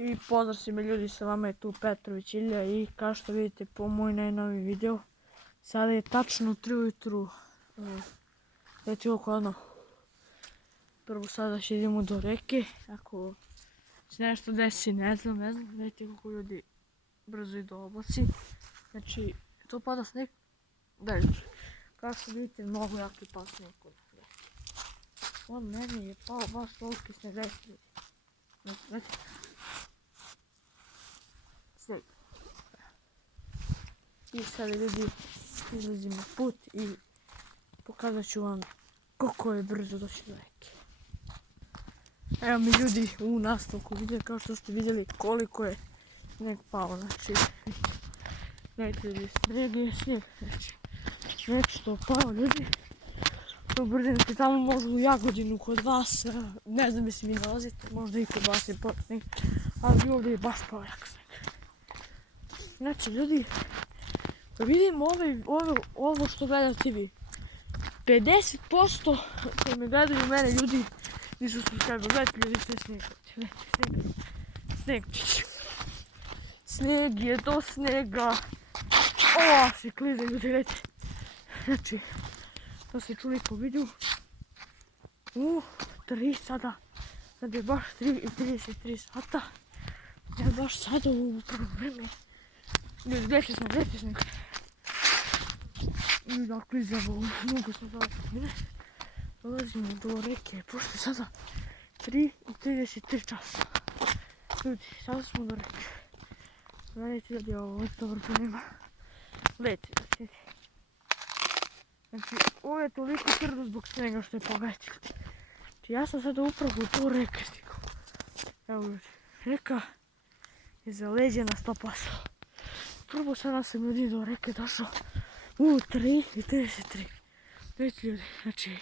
I pozdrav svima ljudi, sa vama je tu Petrović Ilija i kao što vidite po moj najnoviji video, sada je tačno 3 ujutru, već je oko prvo sada će idemo do reke, ako se nešto desi ne znam, vidite kako ljudi brzo idu oblaci, znači to pada sneg, kao što vidite mnogo jaki pad sneg kod reke. On meni je pao baš toliki sneg, znači sneg. I sada ljudi izlazimo na put i pokazat ću vam koliko je brzo doći do reke. Evo mi ljudi u nastavku videa, kao što ste vidjeli koliko je sneg pao, znači gledajte ljudi, sneg je sneg, znači već to pao ljudi. To brdinite tamo možda u Jagodinu kod vas, ne znam jesi vi nalazite, možda i kod vas je pao sneg, ali ovdje je baš pao jak sneg. Znači ljudi, vidim ovo što gledate vi, 50% koji me gledaju mene ljudi nisu subscribe, gledajte ljudi sve sneg, snegčić, sneg je do snega, ova se klize ljudi, gledajte, znači to ste čuli po videu, u 3 sada, sad je baš 3:33 sata, ja baš sada u prvo vreme, ljudi gledajte sneg, i da klizamo, mnogo smo završene, dolazimo do reke, pošto je sada 3:33 časa. Ljudi, sada smo do reke. Gledajte ljudi, ovo je dobro vremena. Gledajte, znači ovo je toliko crno zbog snega što je pogledajte ljudi. Znači ja sam sada upravo u tu reke stigao. Evo ljudi, reka je zaleđena 100%. Prvo sada sam ljudi do reke došao u 3:33. Vidite ljudi, znači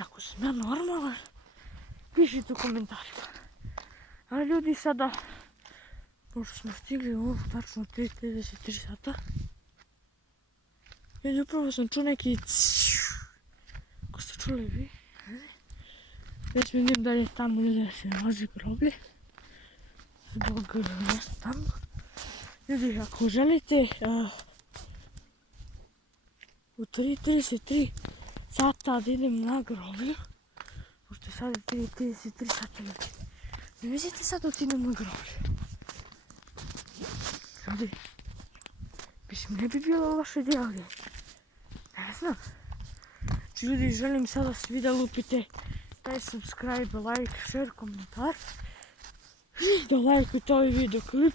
ako sam ja normalan, pišite u komentarima. Ali ljudi sada, pošto smo stigli u tačno 3:33 sata, ljudi upravo sam čuo neki ako ste čuli vi, već mi vidim da je tamo ljudi da se nalazi groblje, zbog mjesta tamo. Ljudi, ako želite u 3:33 sata da idem na groblju, pošto je sada 3:33 sata ljudi, ne mislite sad da idem na groblju. Ljudi, mislim ne bi bilo loše ideja, ne znam. Znači ljudi, želim sada svi da lupite taj subscribe, like, share, komentar i da lajkujete ovaj video klip.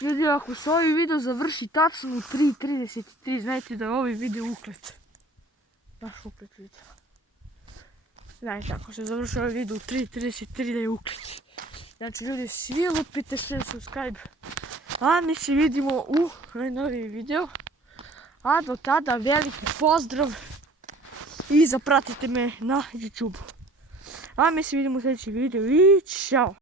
Ljudi, ako se ovaj video završi tačno u 3:33, znajte da je ovaj video uklet. Baš uklet video. Znajte, ako se završi ovaj video u 3:33 da je uklet. Znači ljudi, svi lupite sve subscribe. A mi se vidimo u najnoviji video. A do tada veliki pozdrav i zapratite me na YouTube. A mi se vidimo u sljedećem videu i čao.